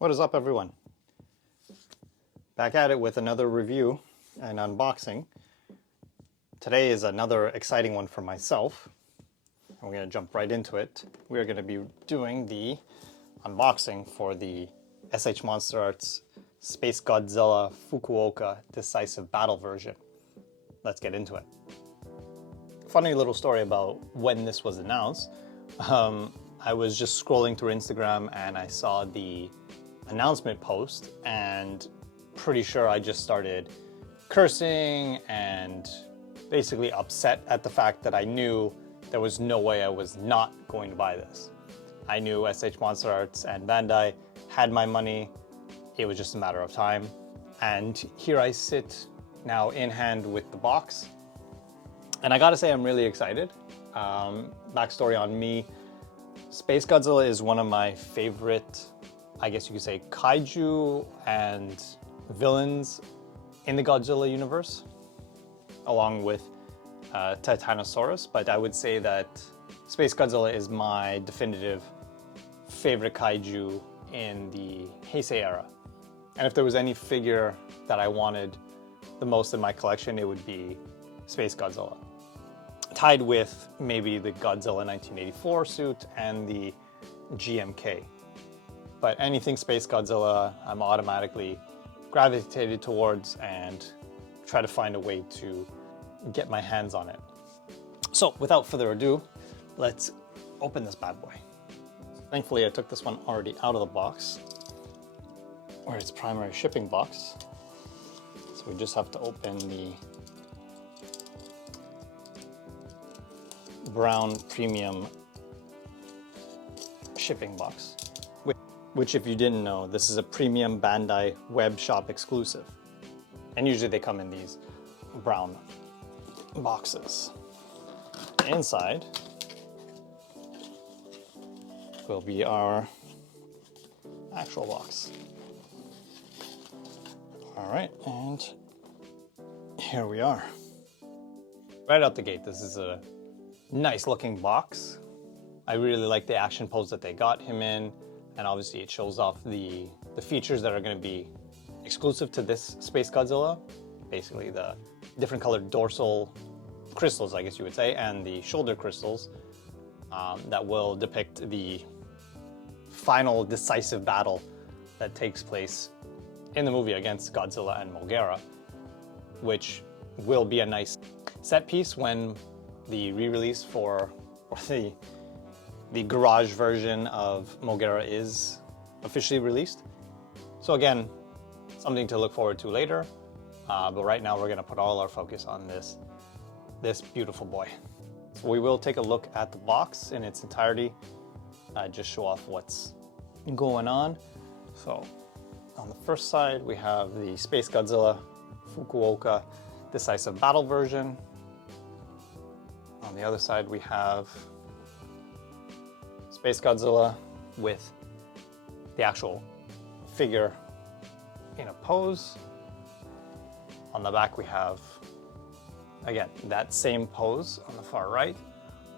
What is up, everyone? Back at it with another review and unboxing. Today is another exciting one for myself. I'm going to jump right into it. We are going to be doing the unboxing for the S.H.Monsterarts SpaceGodzilla Fukuoka Decisive Battle version. Let's get into it. Funny little story about when this was announced. I was just scrolling through Instagram and I saw the announcement post, and pretty sure I just started cursing and basically upset at the fact that I knew there was no way I was not going to buy this. I knew S.H.Monsterarts and Bandai had my money. It was just a matter of time. And here I sit now in hand with the box. And I gotta say, I'm really excited. Backstory on me, SpaceGodzilla is one of my favorite, I guess you could say, kaiju and villains in the Godzilla universe, along with Titanosaurus. But I would say that SpaceGodzilla is my definitive favorite kaiju in the Heisei era. And if there was any figure that I wanted the most in my collection, it would be SpaceGodzilla, tied with maybe the Godzilla 1984 suit and the GMK. But anything SpaceGodzilla, I'm automatically gravitated towards and try to find a way to get my hands on it. So without further ado, let's open this bad boy. Thankfully, I took this one already out of the box, or its primary shipping box. So we just have to open the brown premium shipping box, which, if you didn't know, this is a premium Bandai web shop exclusive. And usually they come in these brown boxes. Inside will be our actual box. All right, and here we are. Right out the gate, this is a nice looking box. I really like the action pose that they got him in, and obviously it shows off the features that are going to be exclusive to this SpaceGodzilla. Basically the different colored dorsal crystals, I guess you would say, and the shoulder crystals that will depict the final decisive battle that takes place in the movie against Godzilla and Moguera, which will be a nice set piece when the re-release or the garage version of Moguera is officially released. So again, something to look forward to later. But right now we're gonna put all our focus on this beautiful boy. So we will take a look at the box in its entirety, just show off what's going on. So on the first side, we have the SpaceGodzilla Fukuoka Decisive Battle version. On the other side, we have SpaceGodzilla with the actual figure in a pose. On the back, we have, again, that same pose on the far right,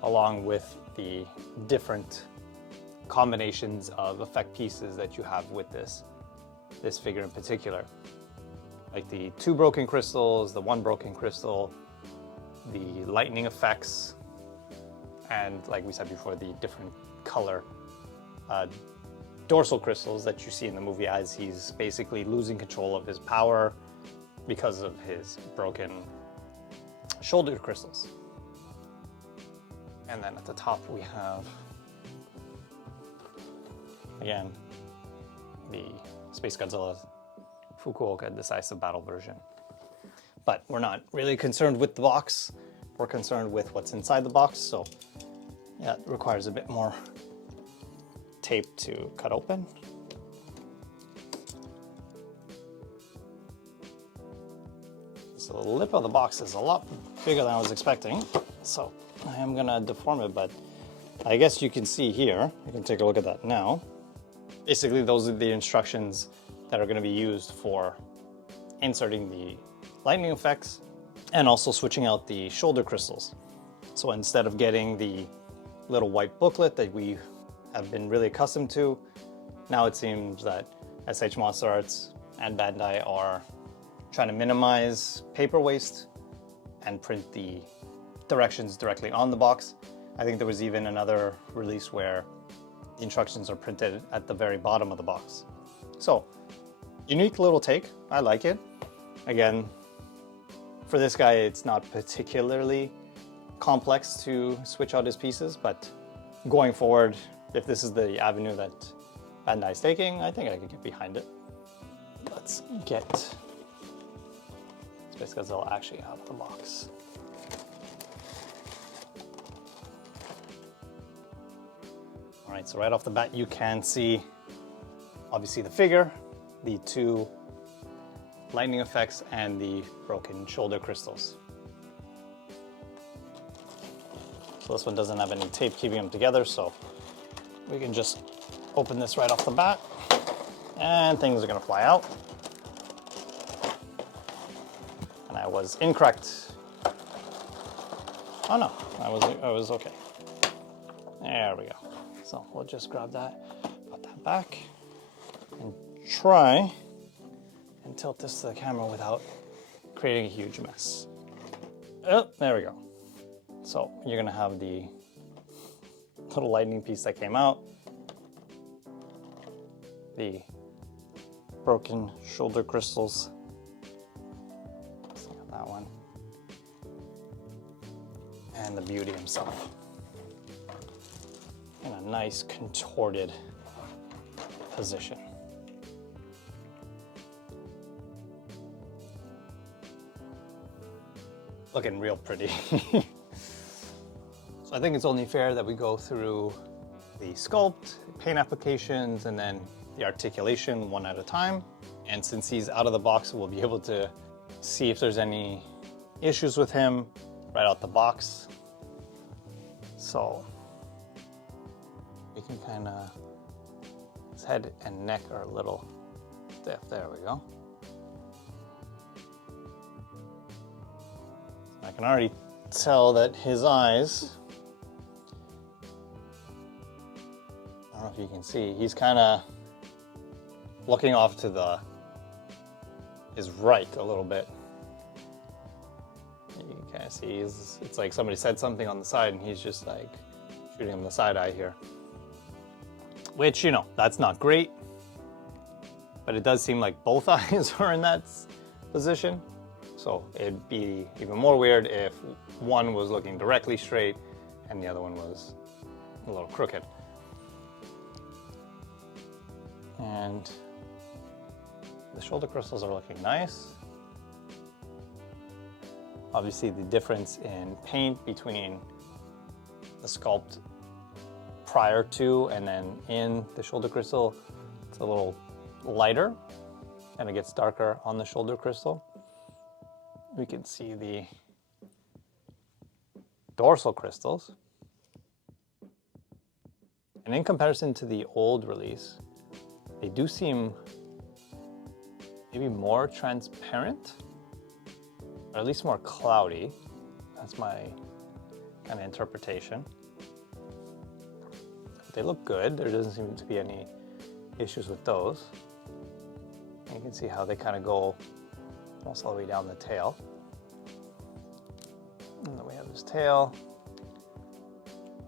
along with the different combinations of effect pieces that you have with this figure in particular. Like the 2 broken crystals, the 1 broken crystal, the lightning effects, and like we said before, the different color dorsal crystals that you see in the movie as he's basically losing control of his power because of his broken shoulder crystals. And then at the top we have, again, the SpaceGodzilla Fukuoka Decisive Battle version. But we're not really concerned with the box. We're concerned with what's inside the box. So yeah, it requires a bit more tape to cut open. So the lip of the box is a lot bigger than I was expecting. So I am gonna deform it, but I guess you can see here, you can take a look at that now. Basically, those are the instructions that are gonna be used for inserting the lightning effects and also switching out the shoulder crystals. So instead of getting the little white booklet that we have been really accustomed to, now it seems that S.H.Monsterarts and Bandai are trying to minimize paper waste and print the directions directly on the box. I think there was even another release where the instructions are printed at the very bottom of the box. So, unique little take. I like it. Again, for this guy, it's not particularly complex to switch out his pieces, but going forward, if this is the avenue that Bandai's taking, I think I could get behind it. Let's get SpaceGodzilla actually out of the box. All right, so right off the bat, you can see obviously the figure, the two lightning effects, and the broken shoulder crystals. So this one doesn't have any tape keeping them together, so we can just open this right off the bat, and things are gonna fly out. And I was incorrect. Oh no, I was okay. There we go. So we'll just grab that, put that back, and try and tilt this to the camera without creating a huge mess. Oh, there we go. So you're gonna have the little lightning piece that came out, the broken shoulder crystals, so that one, and the beauty himself in a nice contorted position. Looking real pretty. So I think it's only fair that we go through the sculpt, paint applications, and then the articulation one at a time. And since he's out of the box, we'll be able to see if there's any issues with him right out the box. So we can kind of, his head and neck are a little stiff. There we go. I can already tell that his eyes, I don't know if you can see, he's kind of looking off to his right a little bit. You can kind of see, it's like somebody said something on the side and he's just like shooting him the side eye here. Which, you know, that's not great, but it does seem like both eyes are in that position. So it'd be even more weird if one was looking directly straight and the other one was a little crooked. And the shoulder crystals are looking nice. Obviously the difference in paint between the sculpt prior to and then in the shoulder crystal, it's a little lighter and it gets darker on the shoulder crystal. We can see the dorsal crystals. And in comparison to the old release, they do seem maybe more transparent, or at least more cloudy. That's my kind of interpretation. They look good. There doesn't seem to be any issues with those. And you can see how they kind of go almost all the way down the tail. And then we have his tail,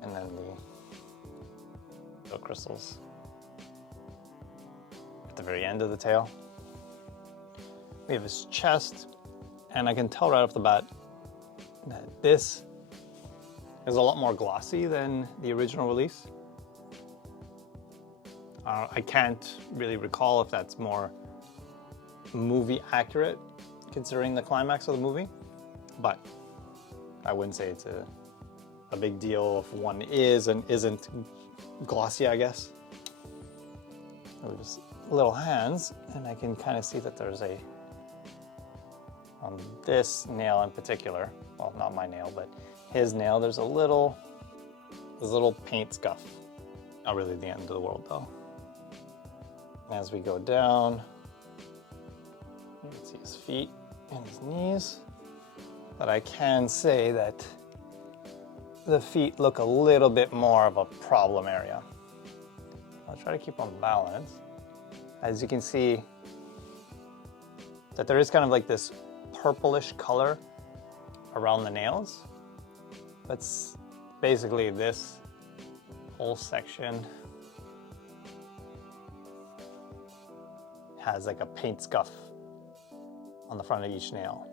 and then the crystals at the very end of the tail. We have his chest, and I can tell right off the bat that this is a lot more glossy than the original release. I can't really recall if that's more movie accurate considering the climax of the movie, but I wouldn't say it's a big deal if one is and isn't glossy, I guess. There's little hands, and I can kind of see that there's on this nail in particular, well, not my nail, but his nail, there's a little paint scuff. Not really the end of the world though. As we go down, you can see his feet and his knees, but I can say that the feet look a little bit more of a problem area. I'll try to keep them balanced. as you can see, that there is kind of like this purplish color around the nails. That's basically this whole section has like a paint scuff on the front of each nail.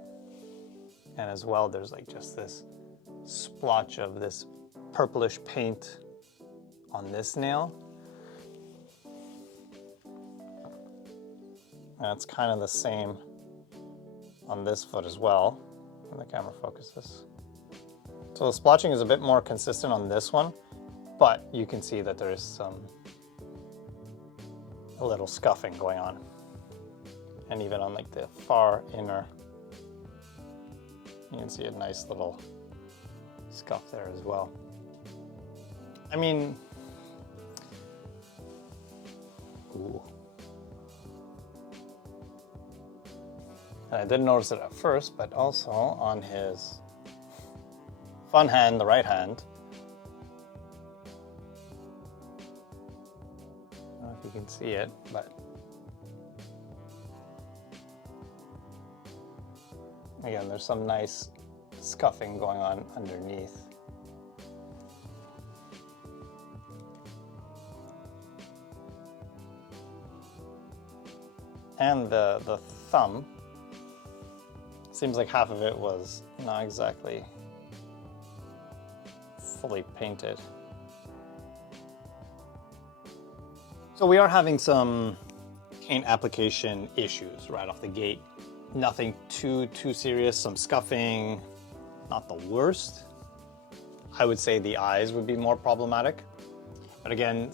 And as well, there's like just this splotch of this purplish paint on this nail. And it's kind of the same on this foot as well, when the camera focuses. So the splotching is a bit more consistent on this one, but you can see that there is a little scuffing going on. And even on like the far inner, you can see a nice little scuff there as well. I mean, ooh. And I didn't notice it at first, but also on his fun hand, the right hand. I don't know if you can see it, but again, there's some nice scuffing going on underneath. And the thumb, seems like half of it was not exactly fully painted. So we are having some paint application issues right off the gate. Nothing too serious, some scuffing, not the worst. I would say the eyes would be more problematic. But again,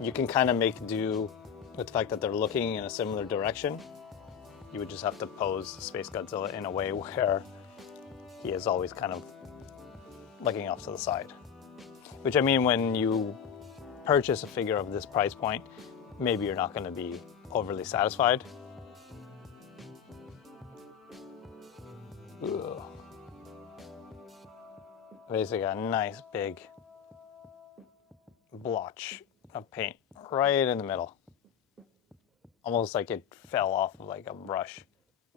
you can kind of make do with the fact that they're looking in a similar direction. You would just have to pose Space Godzilla in a way where he is always kind of looking off to the side. Which, I mean, when you purchase a figure of this price point, maybe you're not going to be overly satisfied. Ugh. Basically a nice big blotch of paint right in the middle. Almost like it fell off of like a brush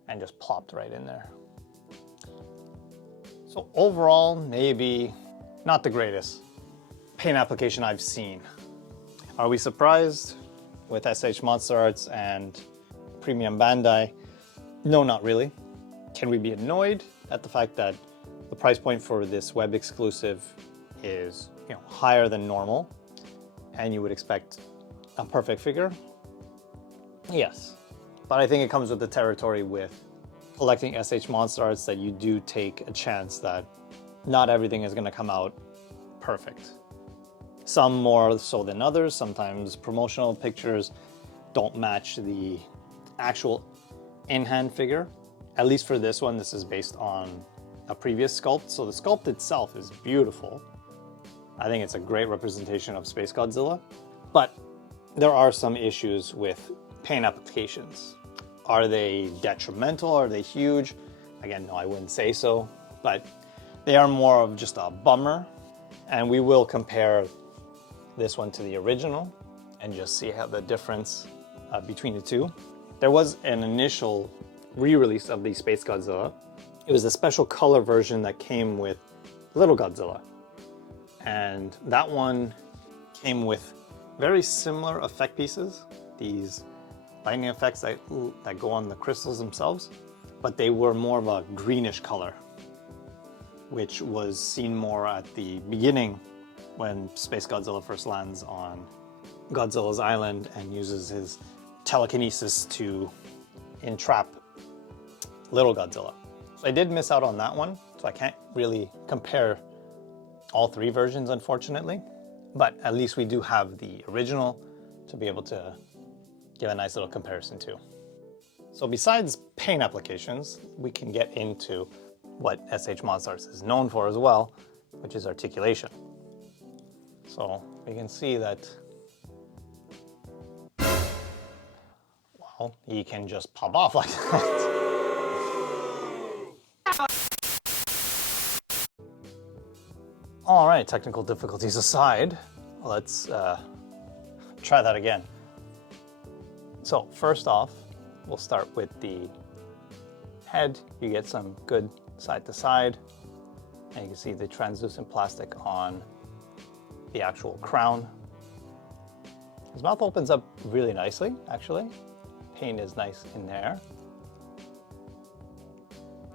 and just plopped right in there. So overall, maybe not the greatest paint application I've seen. Are we surprised with S.H.Monsterarts and Premium Bandai? No, not really. Can we be annoyed at the fact that the price point for this web exclusive is, higher than normal, and you would expect a perfect figure? Yes, but I think it comes with the territory with collecting S.H.Monsterarts that you do take a chance that not everything is going to come out perfect. Some more so than others. Sometimes promotional pictures don't match the actual in-hand figure. At least for this one, this is based on a previous sculpt. So the sculpt itself is beautiful. I think it's a great representation of Space Godzilla, but there are some issues with paint applications. Are they detrimental? Are they huge? Again, no, I wouldn't say so, but they are more of just a bummer. And we will compare this one to the original and just see how the difference between the two. There was an initial re-release of the Space Godzilla. It was a special color version that came with Little Godzilla. And that one came with very similar effect pieces, these lightning effects that go on the crystals themselves, but they were more of a greenish color, which was seen more at the beginning when Space Godzilla first lands on Godzilla's island and uses his telekinesis to entrap Little Godzilla. So I did miss out on that one, so I can't really compare all three versions, unfortunately, but at least we do have the original to be able to give a nice little comparison to. So besides paint applications, we can get into what S.H.Monsterarts is known for as well, which is articulation. So we can see that, well, he can just pop off like that. All right, technical difficulties aside, let's try that again. So first off, we'll start with the head. You get some good side to side, and you can see the translucent plastic on the actual crown. His mouth opens up really nicely, actually. Paint is nice in there.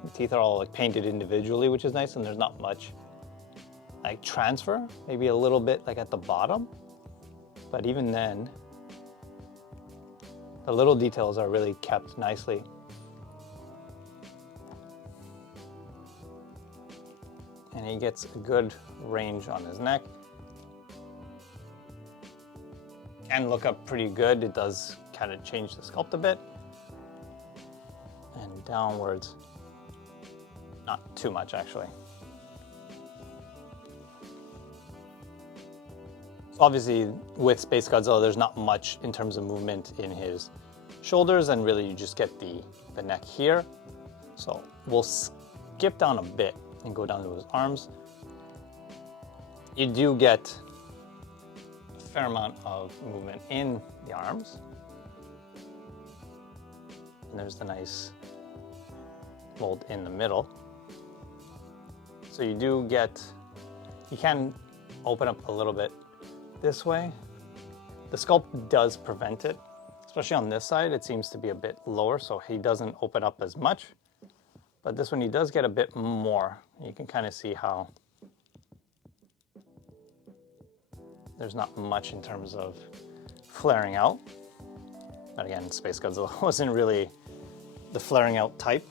The teeth are all like painted individually, which is nice, and there's not much like transfer, maybe a little bit like at the bottom, but even then, the little details are really kept nicely. And he gets a good range on his neck. Can look up pretty good. It does kind of change the sculpt a bit. And downwards, not too much actually. Obviously, with SpaceGodzilla, there's not much in terms of movement in his shoulders, and really you just get the neck here. So we'll skip down a bit and go down to his arms. You do get a fair amount of movement in the arms. And there's the nice mold in the middle. So you do get, you can open up a little bit this way. The sculpt does prevent it, especially on this side. It seems to be a bit lower, so he doesn't open up as much. But this one, he does get a bit more. You can kind of see how there's not much in terms of flaring out. But again, SpaceGodzilla wasn't really the flaring out type.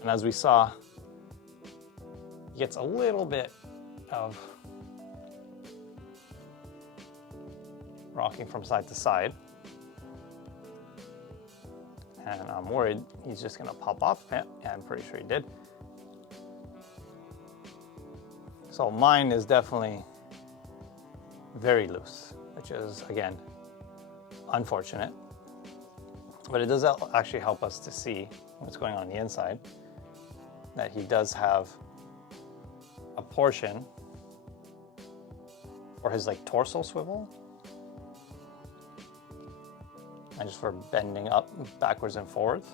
And as we saw, he gets a little bit of rocking from side to side. And I'm worried he's just gonna pop off. Yeah, I'm pretty sure he did. So mine is definitely very loose, which is, again, unfortunate. But it does actually help us to see what's going on the inside, that he does have a portion for his like torso swivel, and just for bending up backwards and forwards.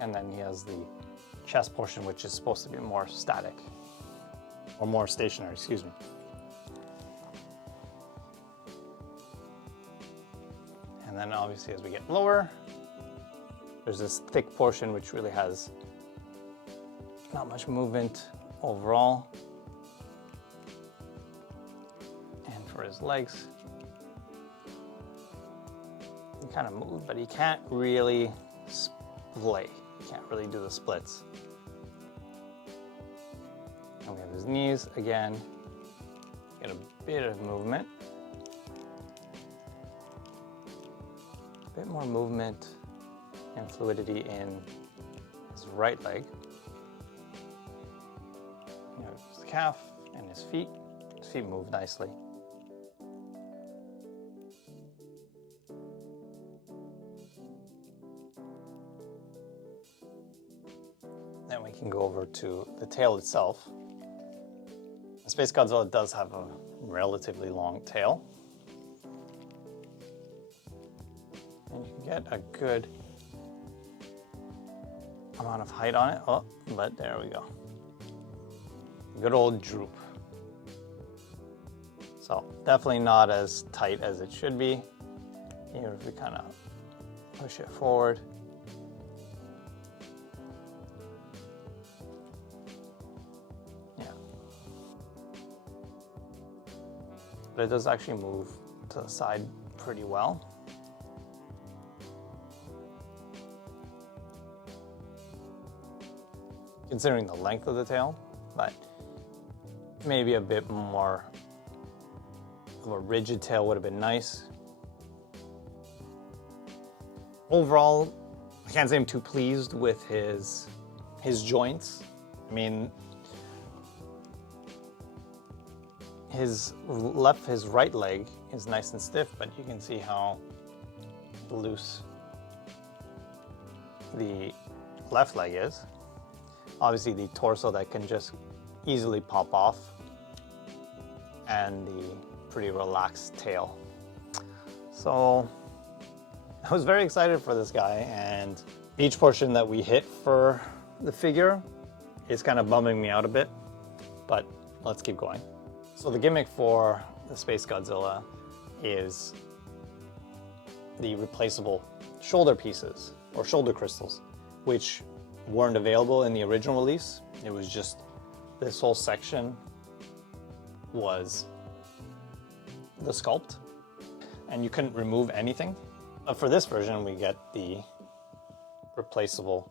And then he has the chest portion, which is supposed to be more static, or more stationary, excuse me. And then obviously as we get lower, there's this thick portion which really has not much movement overall. And for his legs, he kind of moved, but he can't really splay. He can't really do the splits. And we have his knees again. Get a bit of movement. A bit more movement and fluidity in his right leg. You know, his calf and his feet. His feet move nicely. Then we can go over to the tail itself. SpaceGodzilla does have a relatively long tail. And you can get a good amount of height on it. Oh, but there we go. Good old droop. So definitely not as tight as it should be. Here, if we kind of push it forward. Yeah. But it does actually move to the side pretty well. Considering the length of the tail, but maybe a bit more of a rigid tail would have been nice. Overall, I can't say I'm too pleased with his joints. I mean, his right leg is nice and stiff, but you can see how loose the left leg is. Obviously the torso that can just easily pop off. and the pretty relaxed tail. So I was very excited for this guy, and each portion that we hit for the figure is kind of bumming me out a bit, but let's keep going. So the gimmick for the Space Godzilla is the replaceable shoulder pieces or shoulder crystals, which weren't available in the original release. It was just this whole section was the sculpt, and you couldn't remove anything. But for this version, we get the replaceable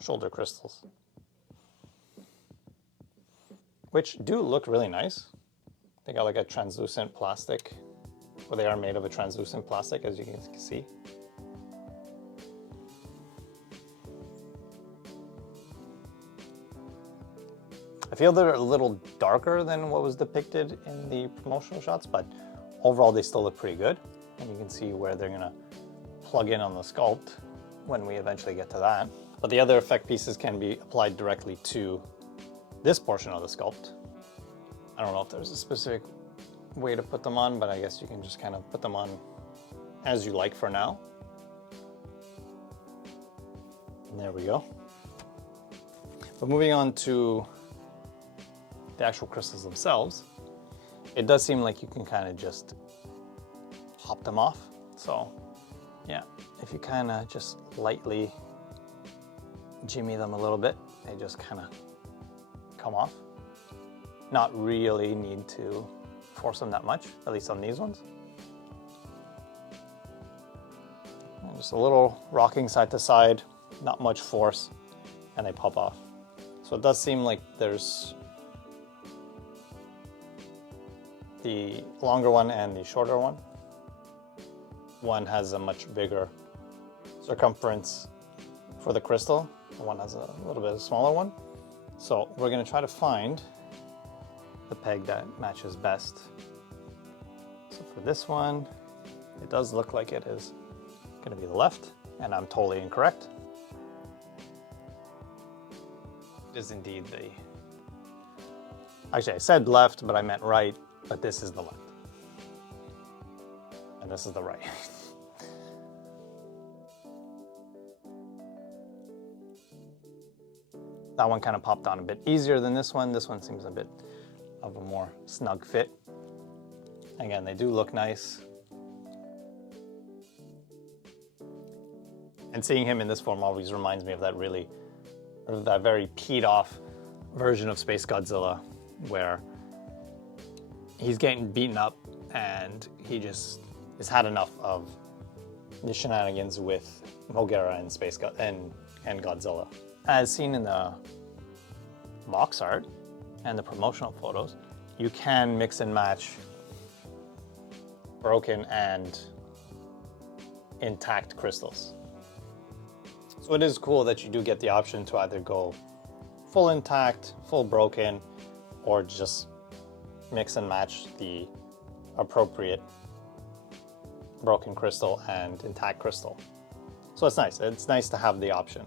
shoulder crystals, which do look really nice. They got like a translucent plastic, or they are made of a translucent plastic, as you can see. I feel they're a little darker than what was depicted in the promotional shots, but overall they still look pretty good. And you can see where they're gonna plug in on the sculpt when we eventually get to that. But the other effect pieces can be applied directly to this portion of the sculpt. I don't know if there's a specific way to put them on, but I guess you can just kind of put them on as you like for now. And there we go. But moving on to the actual crystals themselves, it does seem like you can kind of just pop them off. So yeah, if you kind of just lightly jimmy them a little bit, they just kind of come off. Not really need to force them that much, at least on these ones. And just a little rocking side to side, not much force, and they pop off. So it does seem like there's the longer one and the shorter one. One has a much bigger circumference for the crystal. The one has a little bit of a smaller one. So we're gonna try to find the peg that matches best. So for this one, it does look like it is gonna be the left, and I'm totally incorrect. It is indeed the, actually I said left, but I meant right, but this is the left. And this is the right. That one kind of popped on a bit easier than this one. This one seems a bit of a more snug fit. Again, they do look nice. And seeing him in this form always reminds me of that that very peed off version of Space Godzilla, where he's getting beaten up and he just has had enough of the shenanigans with Mogera and Godzilla. As seen in the box art and the promotional photos, you can mix and match broken and intact crystals. So it is cool that you do get the option to either go full intact, full broken, or just mix and match the appropriate broken crystal and intact crystal. So it's nice. It's nice to have the option.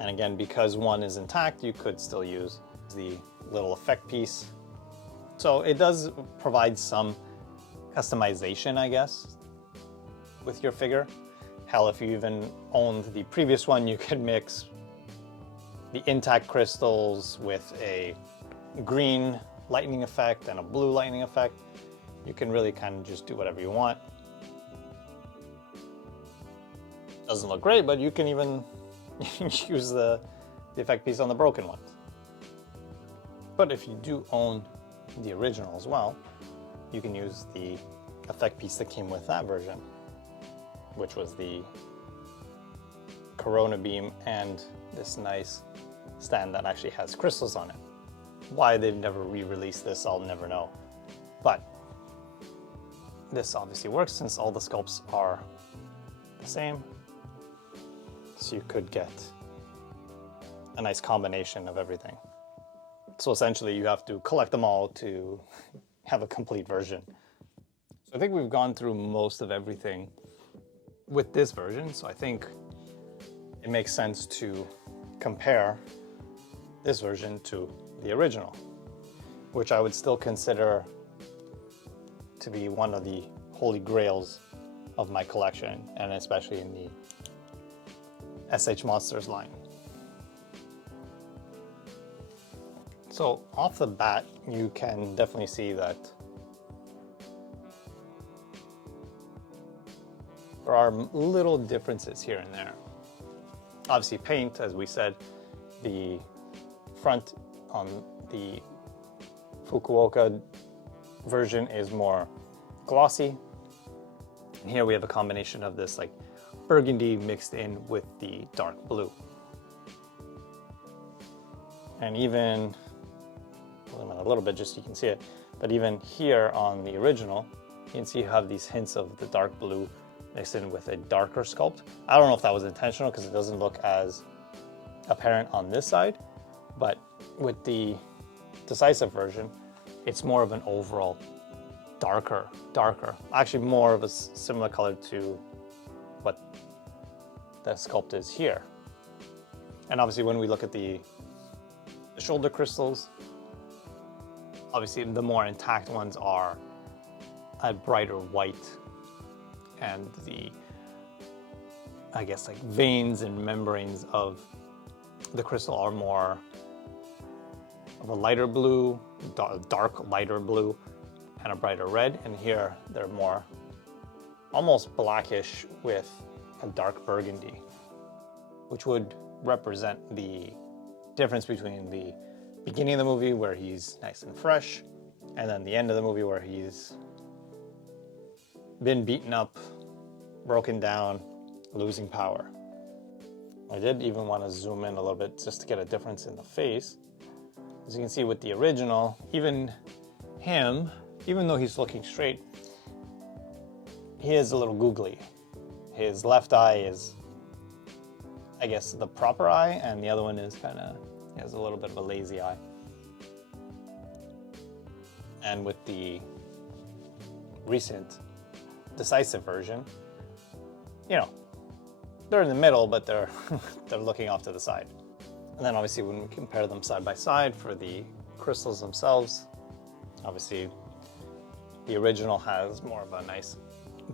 And again, because one is intact, you could still use the little effect piece. So it does provide some customization, I guess, with your figure. Hell, if you even owned the previous one, you could mix the intact crystals with a green lightning effect and a blue lightning effect. You can really kind of just do whatever you want. Doesn't look great, but you can even use the effect piece on the broken ones. But if you do own the original as well, you can use the effect piece that came with that version, which was the Corona beam and this nice stand that actually has crystals on it. Why they've never re-released this, I'll never know. But this obviously works since all the sculpts are the same. So you could get a nice combination of everything. So essentially you have to collect them all to have a complete version. So I think we've gone through most of everything with this version. So I think it makes sense to compare this version to the original. which I would still consider to be one of the holy grails of my collection, and especially in the S.H. Monsters line. So off the bat, you can definitely see that there are little differences here and there. Obviously paint, as we said, the front on the Fukuoka version is more glossy. And here we have a combination of this like burgundy mixed in with the dark blue. And even a little bit just so you can see it, but even here on the original, you can see you have these hints of the dark blue mixed in with a darker sculpt. I don't know if that was intentional because it doesn't look as apparent on this side, but with the Decisive version, it's more of an overall darker, actually more of a similar color to what the sculpt is here. And obviously when we look at the shoulder crystals, obviously the more intact ones are a brighter white, and the, I guess, like veins and membranes of the crystal are more of a lighter blue, dark lighter blue, and a brighter red. And here they're more almost blackish with a dark burgundy, which would represent the difference between the beginning of the movie where he's nice and fresh, and then the end of the movie where he's been beaten up, broken down, losing power. I did even want to zoom in a little bit just to get a difference in the face. As you can see with the original, even him, even though he's looking straight, he is a little googly. His left eye is, I guess, the proper eye, and the other one is kind of, he has a little bit of a lazy eye. And with the recent Decisive version, you know, they're in the middle, but they're they're looking off to the side. And then obviously when we compare them side by side for the crystals themselves, obviously the original has more of a nice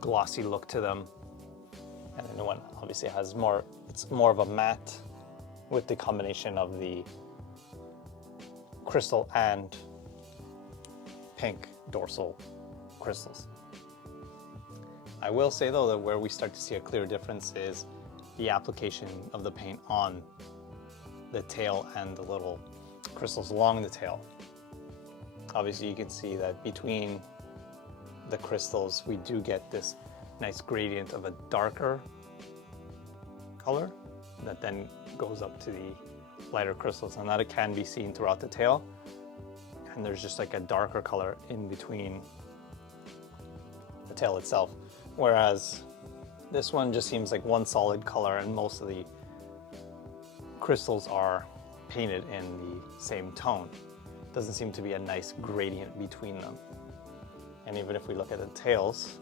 glossy look to them, and the new one obviously has more, it's more of a matte with the combination of the crystal and pink dorsal crystals. I will say though that where we start to see a clear difference is the application of the paint on the tail and the little crystals along the tail. Obviously you can see that between the crystals we do get this nice gradient of a darker color that then goes up to the lighter crystals, and that it can be seen throughout the tail, and there's just like a darker color in between the tail itself, whereas this one just seems like one solid color and most of the crystals are painted in the same tone. Doesn't seem to be a nice gradient between them. And even if we look at the tails,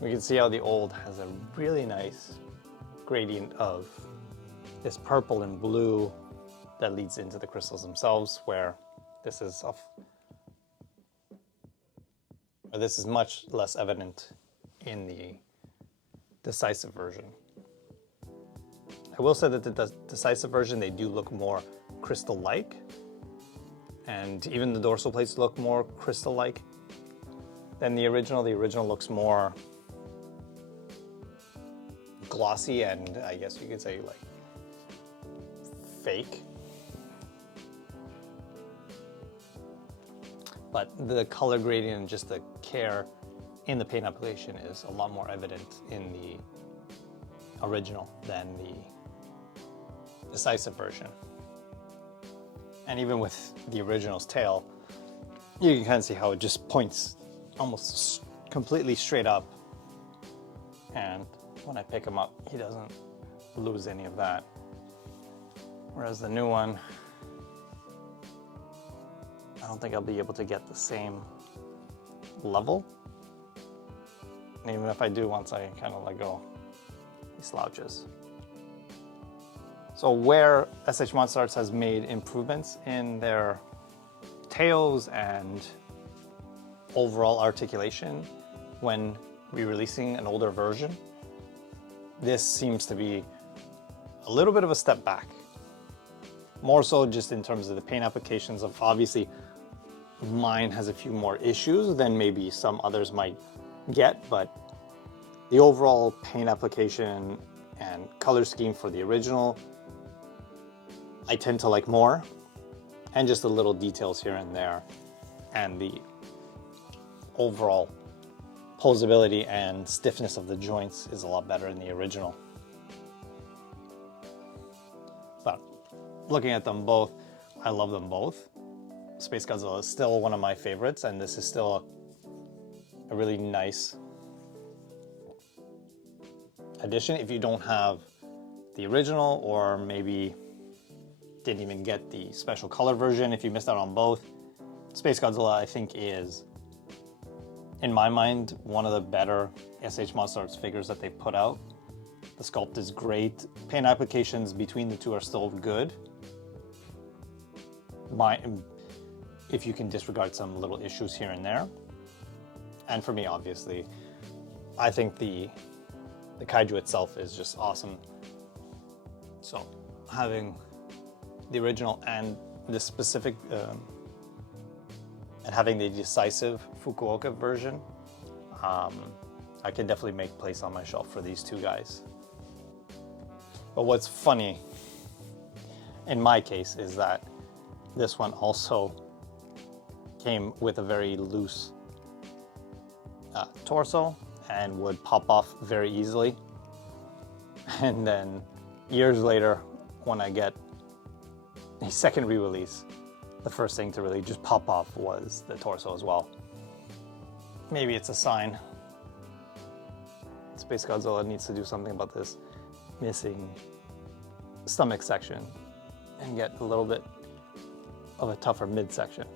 we can see how the old has a really nice gradient of this purple and blue that leads into the crystals themselves, where this is much less evident in the Decisive version. I will say that the Decisive version, they do look more crystal-like, and even the dorsal plates look more crystal-like than the original. The original looks more glossy and, I guess you could say, like fake. But the color gradient and just the care in the paint application is a lot more evident in the original than the Decisive version. And even with the original's tail, you can kind of see how it just points almost completely straight up. And when I pick him up, he doesn't lose any of that. Whereas the new one, I don't think I'll be able to get the same level. And even if I do, once I kind of let go, he slouches. So where S.H.Monsterarts has made improvements in their tails and overall articulation when re-releasing an older version, this seems to be a little bit of a step back. More so just in terms of the paint applications of, obviously mine has a few more issues than maybe some others might get, but the overall paint application and color scheme for the original, I tend to like more, and just the little details here and there, and the overall posability and stiffness of the joints is a lot better in the original. But looking at them both, I love them both. SpaceGodzilla is still one of my favorites, and this is still a really nice addition if you don't have the original, or maybe didn't even get the special color version. If you missed out on both, SpaceGodzilla I think is, in my mind, one of the better S.H.Monsterarts figures that they put out. The sculpt is great. Paint applications between the two are still good. If you can disregard some little issues here and there. And for me, obviously, I think the kaiju itself is just awesome. So having the original and this specific, and having the Decisive Fukuoka version, I can definitely make place on my shelf for these two guys. But what's funny in my case is that this one also came with a very loose torso and would pop off very easily. And then years later, when I get a second re-release, the first thing to really just pop off was the torso as well. Maybe it's a sign. SpaceGodzilla needs to do something about this missing stomach section and get a little bit of a tougher midsection.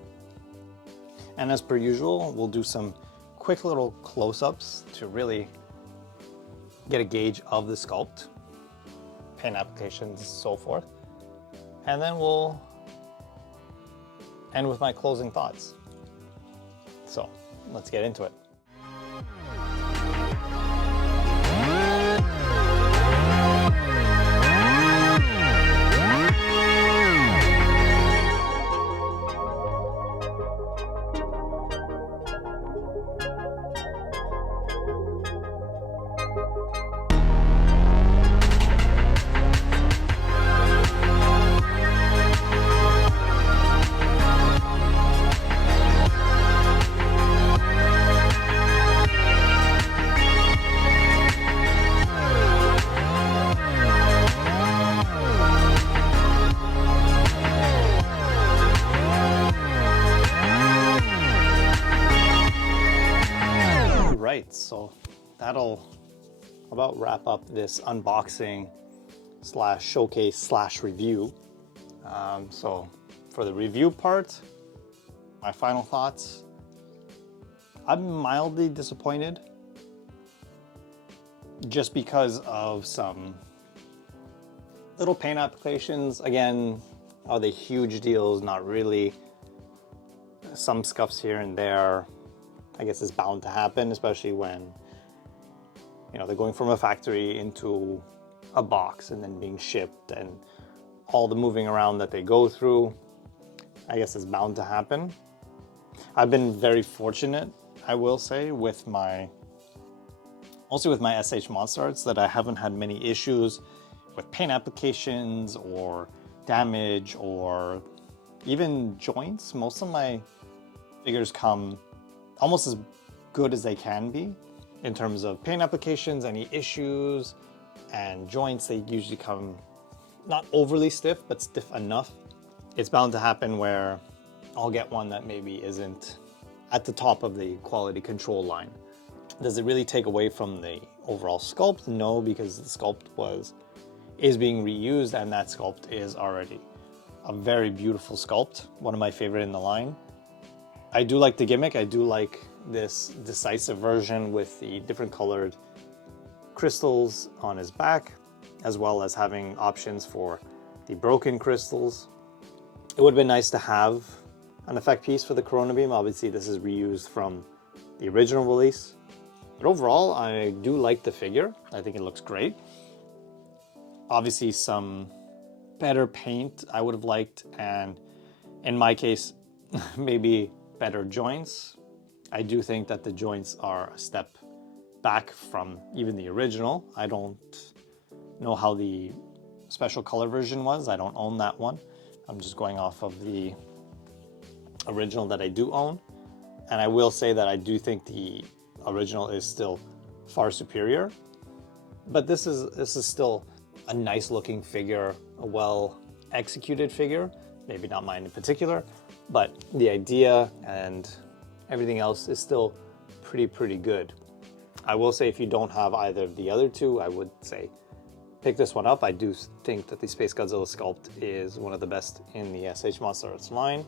And as per usual, we'll do some quick little close-ups to really get a gauge of the sculpt, paint applications, so forth. And then we'll end with my closing thoughts. So let's get into it. Right, so that'll about wrap up this unboxing slash showcase slash review. So for the review part, my final thoughts, I'm mildly disappointed just because of some little paint applications. Again, are they huge deals? Not really. Some scuffs here and there, I guess, is bound to happen, especially when, you know, they're going from a factory into a box and then being shipped, and all the moving around that they go through, I guess, is bound to happen. I've been very fortunate, I will say, with my S.H.Monsterarts, that I haven't had many issues with paint applications or damage or even joints. Most of my figures come almost as good as they can be in terms of paint applications. Any issues and joints, they usually come not overly stiff, but stiff enough. It's bound to happen where I'll get one that maybe isn't at the top of the quality control line. Does it really take away from the overall sculpt? No, because the sculpt is being reused, and that sculpt is already a very beautiful sculpt, one of my favorite in the line. I do like the gimmick. I do like this Decisive version with the different colored crystals on his back, as well as having options for the broken crystals. It would have been nice to have an effect piece for the Corona Beam. Obviously, this is reused from the original release. But overall, I do like the figure. I think it looks great. Obviously, some better paint I would have liked, and in my case, maybe better joints. I do think that the joints are a step back from even the original. I don't know how the special color version was. I don't own that one. I'm just going off of the original that I do own. And I will say that I do think the original is still far superior. But this is still a nice looking figure, a well executed figure. Maybe not mine in particular, but the idea and everything else is still pretty good. I will say if you don't have either of the other two, I would say pick this one up. I do think that the SpaceGodzilla sculpt is one of the best in the S.H.Monsterarts line.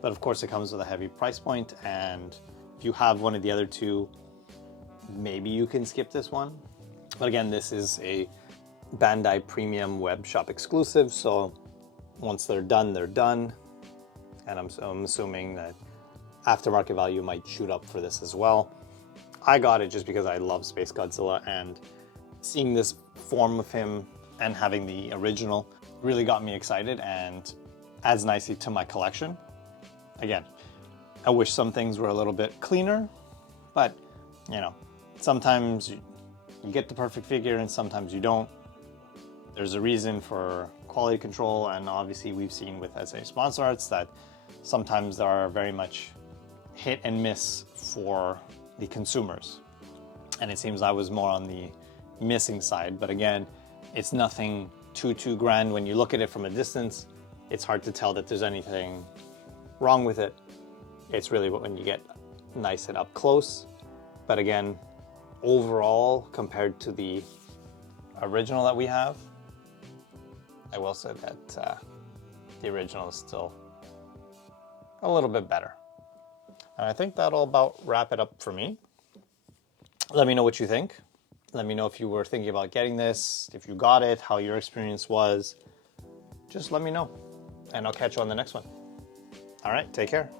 But of course it comes with a heavy price point, and if you have one of the other two, maybe you can skip this one. But again, this is a Bandai Premium web shop exclusive, so once they're done, they're done. And I'm assuming that aftermarket value might shoot up for this as well. I got it just because I love SpaceGodzilla, and seeing this form of him and having the original really got me excited and adds nicely to my collection. Again, I wish some things were a little bit cleaner, but you know, sometimes you get the perfect figure and sometimes you don't. There's a reason for quality control, and obviously we've seen with S.H.Monsterarts that sometimes there are very much hit and miss for the consumers. And it seems I was more on the missing side, but again, it's nothing too grand. When you look at it from a distance, it's hard to tell that there's anything wrong with it. It's really when you get nice and up close. But again, overall, compared to the original that we have, I will say that the original is still a little bit better. And I think that'll about wrap it up for me. Let me know what you think. Let me know if you were thinking about getting this, if you got it, how your experience was. Just let me know, and I'll catch you on the next one. All right, take care.